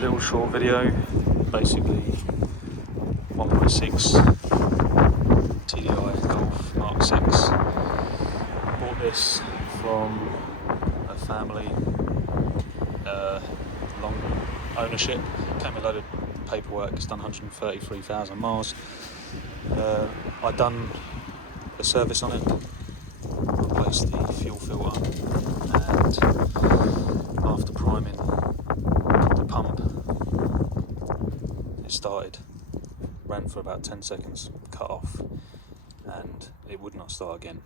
little short video, basically 1.6 TDI Golf Mark 6. Bought this from a family, long ownership, came with a load of paperwork, it's done 133,000 miles. I'd done a service on it, replaced the fuel filter, and after priming the pump, it started, ran for about 10 seconds, cut off, and it would not start again.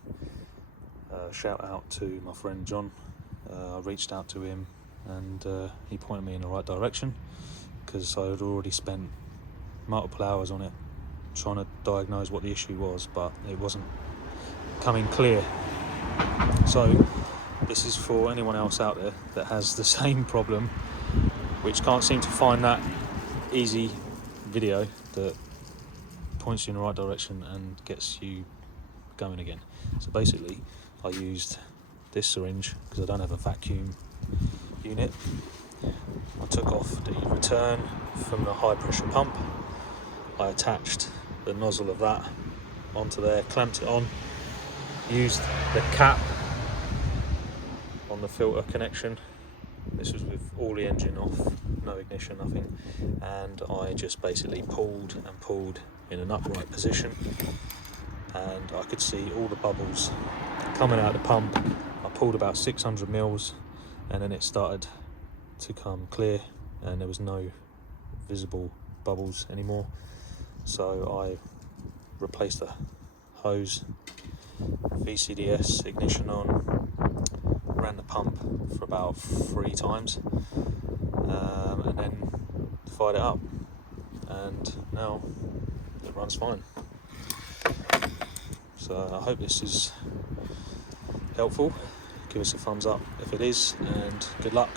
Shout out to my friend John. I reached out to him and he pointed me in the right direction, because I had already spent multiple hours on it trying to diagnose what the issue was, but it wasn't coming clear. So this is for anyone else out there that has the same problem, which can't seem to find that easy video that points you in the right direction and gets you going again. So basically I used this syringe because I don't have a vacuum unit. I took off the return from the high pressure pump, I attached the nozzle of that onto there, clamped it on, used the cap on the filter connection. This was with all the engine off, no ignition, nothing, and I just basically pulled and pulled in an upright position, and I could see all the bubbles coming out of the pump. I pulled about 600 mils and then it started to come clear and there was no visible bubbles anymore. So I replaced the hose, VCDS, ignition on, ran the pump for about 3 times, and then fired it up, and now it runs fine. So I hope this is helpful. Give us a thumbs up if it is, and good luck.